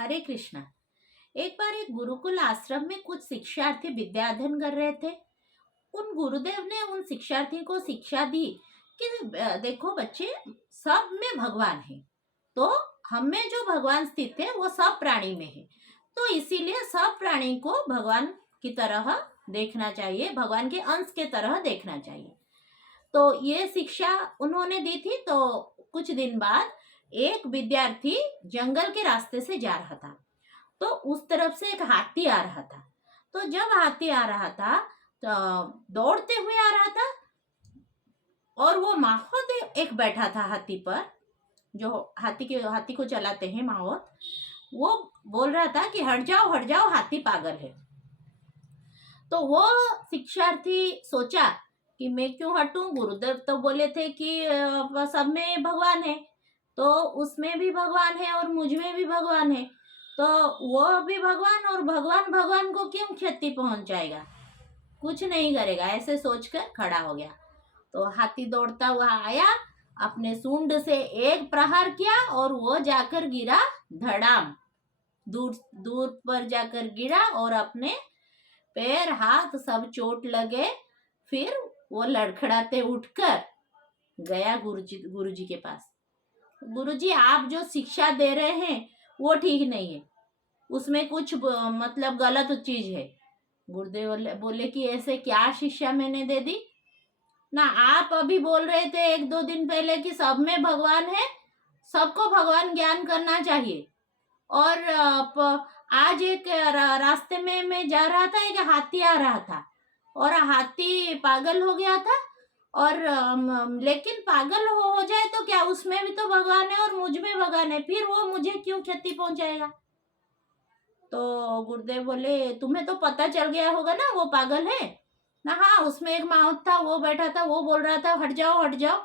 हरे कृष्णा। एक बार एक गुरुकुल आश्रम में कुछ शिक्षार्थी विद्या अध्ययन कर रहे थे। उन गुरुदेव ने उन शिक्षार्थियों को शिक्षा दी कि देखो बच्चे, सब में भगवान है। तो हम में जो भगवान स्थित है वो सब प्राणी में है। तो इसीलिए सब प्राणी को भगवान की तरह देखना चाहिए, भगवान के अंश के तरह देखना चाहिए। तो ये शिक्षा उन्होंने दी थी। तो कुछ दिन बाद एक विद्यार्थी जंगल के रास्ते से जा रहा था। तो उस तरफ से एक हाथी आ रहा था। तो जब हाथी आ रहा था तो दौड़ते हुए आ रहा था, और वो माहौत एक बैठा था हाथी पर, जो हाथी को चलाते हैं माहौत। वो बोल रहा था कि हट जाओ, हाथी पागल है। तो वो शिक्षार्थी सोचा कि मैं क्यों हटूं, गुरुदेव तो बोले थे कि सब में भगवान है, तो उसमें भी भगवान है और मुझ में भी भगवान है। तो वो भी भगवान, और भगवान भगवान को क्यों क्षति पहुंचाएगा, कुछ नहीं करेगा, ऐसे सोचकर खड़ा हो गया। तो हाथी दौड़ता हुआ आया, अपने सूंड से एक प्रहार किया और वो जाकर गिरा धड़ाम, दूर दूर पर जाकर गिरा और अपने पैर हाथ सब चोट लगे। फिर वो लड़खड़ाते उठकर गया गुरुजी के पास। गुरुजी, आप जो शिक्षा दे रहे हैं वो ठीक नहीं है, उसमें कुछ मतलब गलत चीज है। गुरुदेव बोले कि ऐसे क्या शिक्षा मैंने दे दी ना, आप अभी बोल रहे थे 1-2 दिन पहले कि सब में भगवान है, सबको भगवान ज्ञान करना चाहिए। और आज एक रास्ते में मैं जा रहा था, एक हाथी आ रहा था और हाथी पागल हो गया था। और लेकिन पागल हो जाए तो क्या, उसमें भी तो भगवान है और मुझ में भगवान है, फिर वो मुझे क्यों क्षति पहुंचाएगा। तो गुरुदेव बोले, तुम्हें तो पता चल गया होगा ना वो पागल है ना। हाँ, उसमें एक माहौत था, वो बैठा था, वो बोल रहा था हट जाओ,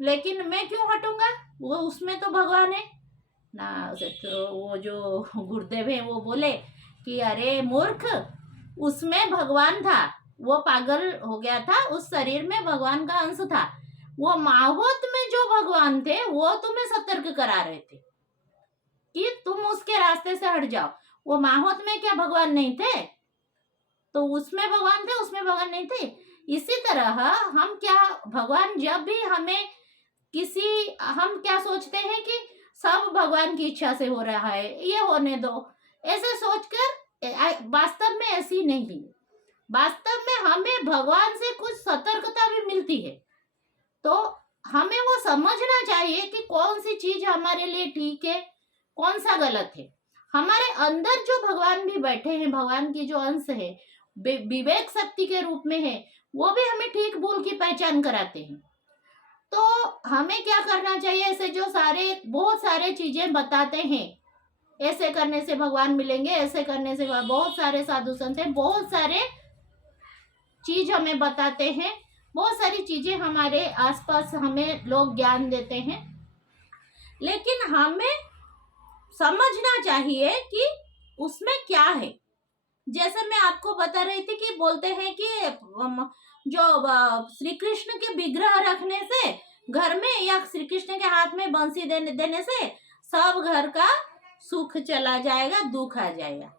लेकिन मैं क्यों हटूंगा, वो उसमें तो भगवान है ना। तो वो जो गुरुदेव है वो बोले कि अरे मूर्ख, उसमें भगवान था, वो पागल हो गया था, उस शरीर में भगवान का अंश था। वो माहौत में जो भगवान थे वो तुम्हें सतर्क करा रहे थे कि तुम उसके रास्ते से हट जाओ। वो माहौत में क्या भगवान नहीं थे? तो उसमें भगवान थे, उसमें भगवान नहीं थे। इसी तरह हम क्या, भगवान जब भी हमें हम क्या सोचते हैं कि सब भगवान की इच्छा से हो रहा है, ये होने दो, ऐसे सोचकर वास्तव में ऐसी नहीं। वास्तव में हमें भगवान से कुछ सतर्कता भी मिलती है। तो हमें वो समझना चाहिए कि कौन सी चीज हमारे लिए ठीक है, कौन सा गलत है। हमारे अंदर जो भगवान भी बैठे हैं, भगवान की जो अंश है, विवेक शक्ति के रूप में है, वो भी हमें ठीक भूल की पहचान कराते हैं। तो हमें क्या करना चाहिए, ऐसे जो बहुत सारे चीजें बताते हैं, ऐसे करने से भगवान मिलेंगे, ऐसे करने से, बहुत सारे साधु संत हैं, बहुत सारे चीज हमें बताते हैं, बहुत सारी चीजें हमारे आसपास हमें लोग ज्ञान देते हैं। लेकिन हमें समझना चाहिए कि उसमें क्या है। जैसे मैं आपको बता रही थी कि बोलते हैं कि जो श्री कृष्ण के विग्रह रखने से घर में, या श्री कृष्ण के हाथ में बंसी देने से सब घर का सुख चला जाएगा, दुख आ जाएगा,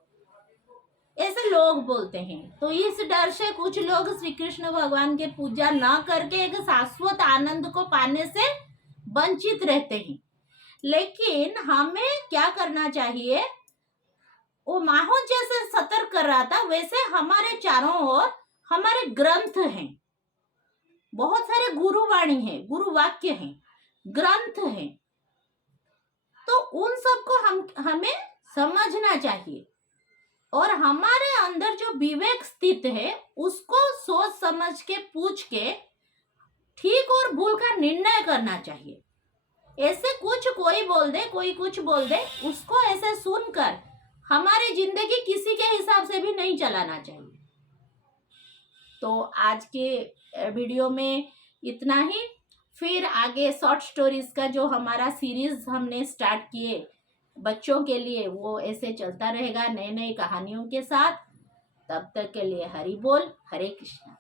ऐसे लोग बोलते हैं। तो इस डर से कुछ लोग श्री कृष्ण भगवान के पूजा न करके एक शाश्वत आनंद को पाने से वंचित रहते हैं। लेकिन हमें क्या करना चाहिए, वो माहौल जैसे सतर्क कर रहा था, वैसे हमारे चारों ओर हमारे ग्रंथ हैं, बहुत सारे गुरुवाणी है, गुरु वाक्य हैं, ग्रंथ हैं। तो उन सबको हमें समझना चाहिए, और हमारे अंदर जो विवेक स्थित है उसको सोच समझ के, पूछ के ठीक और भूल का निर्णय करना चाहिए। ऐसे कोई बोल दे, कोई कुछ बोल दे, उसको ऐसे सुनकर हमारी जिंदगी किसी के हिसाब से भी नहीं चलाना चाहिए। तो आज के वीडियो में इतना ही। फिर आगे शॉर्ट स्टोरीज का जो हमारा सीरीज हमने स्टार्ट किए बच्चों के लिए, वो ऐसे चलता रहेगा नए नए कहानियों के साथ। तब तक के लिए हरि बोल, हरे कृष्णा।